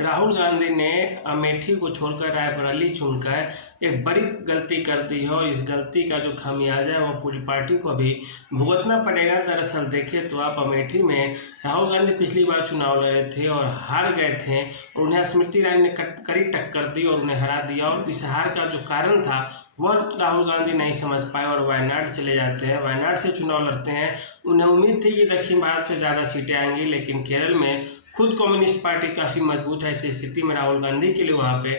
राहुल गांधी ने अमेठी को छोड़कर रायबरेली चुनकर एक बड़ी गलती कर दी है और इस गलती का जो खामियाजा है वो पूरी पार्टी को भी भुगतना पड़ेगा। दरअसल देखें तो आप अमेठी में राहुल गांधी पिछली बार चुनाव लड़े थे और हार गए थे और उन्हें स्मृति ईरानी ने कड़ी टक्कर दी और उन्हें हरा दिया। और इस हार का जो कारण था वह राहुल गांधी नहीं समझ पाए और वायनाड चले जाते हैं, वायनाड से चुनाव लड़ते हैं। उन्हें उम्मीद थी कि दक्षिण भारत से ज़्यादा सीटें आएंगी, लेकिन केरल में खुद कम्युनिस्ट पार्टी काफ़ी मजबूत है। ऐसी स्थिति में राहुल गांधी के लिए वहाँ पे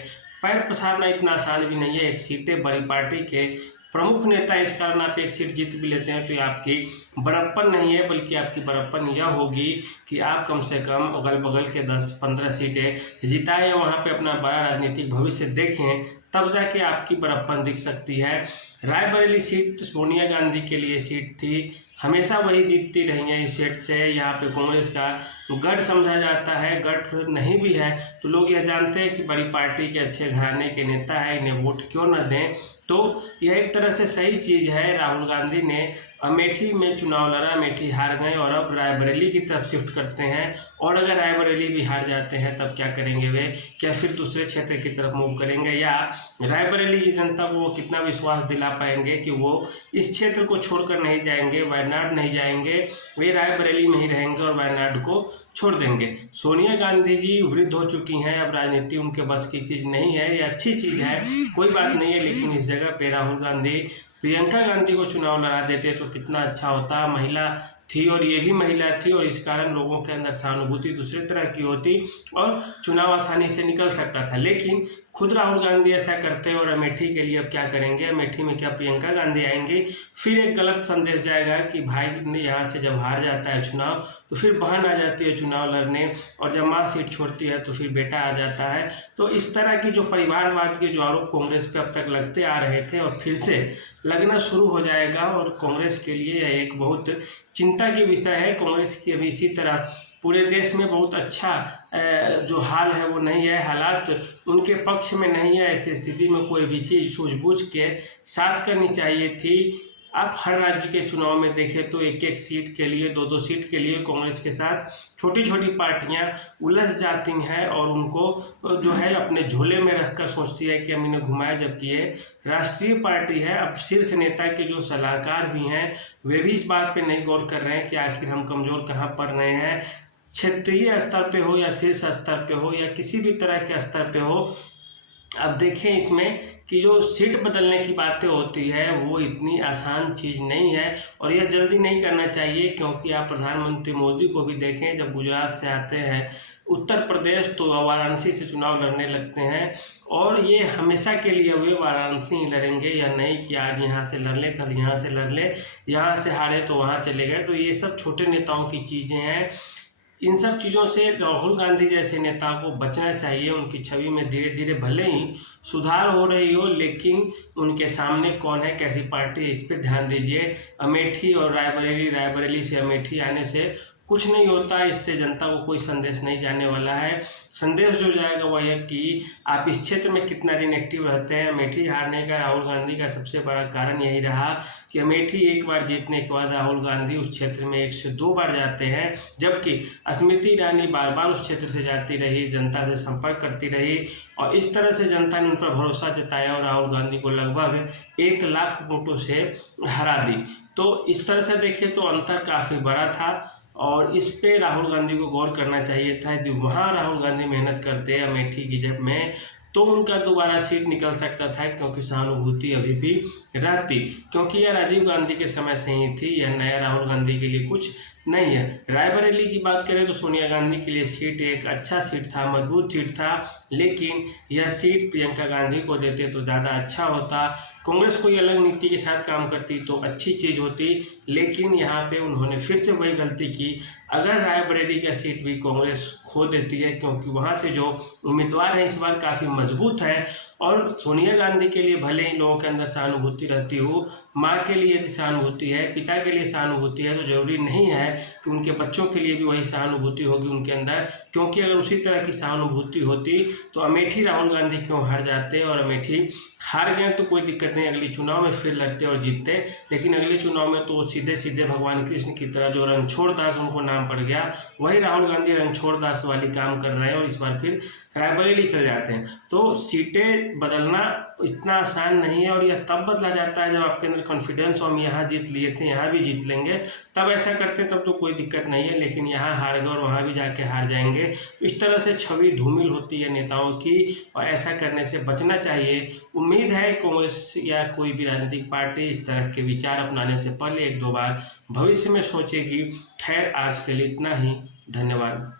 पैर पसारना इतना आसान भी नहीं है। एक सीटें बड़ी पार्टी के प्रमुख नेता, इस कारण आप एक सीट जीत भी लेते हैं तो ये आपकी बड़प्पन नहीं है, बल्कि आपकी बड़प्पन यह होगी कि आप कम से कम अगल बगल के 10-15 सीटें जिताएं, वहाँ पे अपना बड़ा राजनीतिक भविष्य देखें, तब जाके आपकी बड़प्पन दिख सकती है। रायबरेली सीट सोनिया गांधी के लिए सीट थी, हमेशा वही जीतती रही है इस सीट से। यहाँ पे कांग्रेस का गढ़ समझा जाता है, गढ़ नहीं भी है तो लोग यह जानते हैं कि बड़ी पार्टी के अच्छे घराने के नेता है, इन्हें वोट क्यों न दें। तो यह एक तरह से सही चीज़ है। राहुल गांधी ने अमेठी में चुनाव लड़ा, अमेठी हार गए और अब रायबरेली की तरफ शिफ्ट करते हैं। और अगर रायबरेली भी हार जाते हैं तब क्या करेंगे वे? क्या फिर दूसरे क्षेत्र की तरफ मूव करेंगे, या रायबरेली की जनता को वो कितना विश्वास दिला पाएंगे कि वो इस क्षेत्र को छोड़कर नहीं जाएंगे, वायनाड नहीं जाएंगे, वे रायबरेली में ही रहेंगे और वायनाड को छोड़ देंगे। सोनिया गांधी जी वृद्ध हो चुकी हैं, अब राजनीति उनके बस की चीज़ नहीं है। ये अच्छी चीज़ है, कोई बात नहीं है, लेकिन इस जगह पे राहुल गांधी प्रियंका गांधी को चुनाव लड़ा देते तो कितना अच्छा होता। महिला थी और ये भी महिला थी और इस कारण लोगों के अंदर सहानुभूति दूसरे तरह की होती और चुनाव आसानी से निकल सकता था। लेकिन खुद राहुल गांधी ऐसा करते और अमेठी के लिए अब क्या करेंगे? अमेठी में क्या प्रियंका गांधी आएंगी? फिर एक गलत संदेश जाएगा कि भाई ने यहाँ से जब हार जाता है चुनाव तो फिर बहन आ जाती है चुनाव लड़ने, और जब माँ सीट छोड़ती है तो फिर बेटा आ जाता है। तो इस तरह की जो परिवारवाद के जो आरोप कांग्रेस पे अब तक लगते आ रहे थे और फिर से लगना शुरू हो जाएगा, और कांग्रेस के लिए यह एक बहुत चिंता की विषय है। कांग्रेस की अभी इसी तरह पूरे देश में बहुत अच्छा जो हाल है वो नहीं है, हालात उनके पक्ष में नहीं है। ऐसी स्थिति में कोई भी चीज़ सूझबूझ के साथ करनी चाहिए थी। आप हर राज्य के चुनाव में देखें तो एक एक सीट के लिए, दो दो सीट के लिए कांग्रेस के साथ छोटी छोटी पार्टियां उलझ जाती हैं और उनको जो है अपने झोले में रखकर सोचती है कि हम इन्हें घुमाएं, जबकि ये राष्ट्रीय पार्टी है। अब शीर्ष नेता के जो सलाहकार भी हैं वे भी इस बात पे नहीं गौर कर रहे हैं कि आखिर हम कमज़ोर कहाँ पड़ रहे हैं। क्षेत्रीय स्तर पे हो या शीर्ष स्तर पे हो या किसी भी तरह के स्तर पे हो, अब देखें इसमें कि जो सीट बदलने की बातें होती है वो इतनी आसान चीज़ नहीं है और यह जल्दी नहीं करना चाहिए। क्योंकि आप प्रधानमंत्री मोदी को भी देखें, जब गुजरात से आते हैं उत्तर प्रदेश तो वाराणसी से चुनाव लड़ने लगते हैं, और ये हमेशा के लिए वे वाराणसी ही लड़ेंगे, या नहीं कि आज यहाँ से लड़ ले, कल यहाँ से लड़ ले, यहाँ से हारे तो वहाँ चले गए। तो ये सब छोटे नेताओं की चीज़ें हैं। इन सब चीज़ों से राहुल गांधी जैसे नेता को बचना चाहिए। उनकी छवि में धीरे धीरे भले ही सुधार हो रही हो, लेकिन उनके सामने कौन है, कैसी पार्टी है, इस पर ध्यान दीजिए। अमेठी और रायबरेली से अमेठी आने से कुछ नहीं होता, इससे जनता को कोई संदेश नहीं जाने वाला है। संदेश जो जाएगा वह है कि आप इस क्षेत्र में कितना दिन एक्टिव रहते हैं। अमेठी हारने का राहुल गांधी का सबसे बड़ा कारण यही रहा कि अमेठी एक बार जीतने के बाद राहुल गांधी उस क्षेत्र में 1 से 2 बार जाते हैं, जबकि स्मृति ईरानी बार बार उस क्षेत्र से जाती रही, जनता से संपर्क करती रही, और इस तरह से जनता ने उन पर भरोसा जताया और राहुल गांधी को लगभग 1 लाख वोटों से हरा दी। तो इस तरह से देखें तो अंतर काफ़ी बड़ा था और इस पे राहुल गांधी को गौर करना चाहिए था। यदि वहाँ राहुल गांधी मेहनत करते अमेठी की जब में तो उनका दोबारा सीट निकल सकता था, क्योंकि सहानुभूति अभी भी रहती, क्योंकि यह राजीव गांधी के समय से ही थी। यह नया राहुल गांधी के लिए कुछ नहीं है। रायबरेली की बात करें तो सोनिया गांधी के लिए सीट एक अच्छा सीट था, मजबूत सीट था, लेकिन यह सीट प्रियंका गांधी को देते तो ज़्यादा अच्छा होता। कांग्रेस कोई अलग नीति के साथ काम करती तो अच्छी चीज़ होती, लेकिन यहाँ पे उन्होंने फिर से वही गलती की। अगर रायबरेली का सीट भी कांग्रेस खो देती है, क्योंकि वहाँ से जो उम्मीदवार हैं इस बार काफ़ी मजबूत हैं, और सोनिया गांधी के लिए भले ही लोगों के अंदर सहानुभूति रहती हो, माँ के लिए यदि सहानुभूति है, पिता के लिए सहानुभूति है, तो जरूरी नहीं है कि उनके बच्चों के लिए भी वही सहानुभूति होगी उनके अंदर, क्योंकि अगर उसी तरह की सहानुभूति होती तो अमेठी राहुल गांधी क्यों हार जाते, और अमेठी हार गए तो कोई दिक्कत नहीं, अगले चुनाव में फिर लड़ते और जीतते। लेकिन अगले चुनाव में तो सीधे सीधे भगवान कृष्ण की तरह जो रणछोड़ दास उनको नाम पड़ गया, वही राहुल गांधी रणछोड़ दास वाली काम कर रहे हैं और इस बार फिर रायबरेली चल जाते हैं। तो सीटें बदलना इतना आसान नहीं है, और यह तब बदला जाता है जब आपके अंदर कॉन्फिडेंस हो, हम यहाँ जीत लिए थे यहाँ भी जीत लेंगे, तब ऐसा करते हैं, तब तो कोई दिक्कत नहीं है। लेकिन यहाँ हार गए और वहाँ भी जाके हार जाएंगे, इस तरह से छवि धूमिल होती है नेताओं की, और ऐसा करने से बचना चाहिए। उम्मीद है कांग्रेस या कोई भी राजनीतिक पार्टी इस तरह के विचार अपनाने से पहले 1-2 बार भविष्य में सोचेगी। खैर आज के लिए इतना ही, धन्यवाद।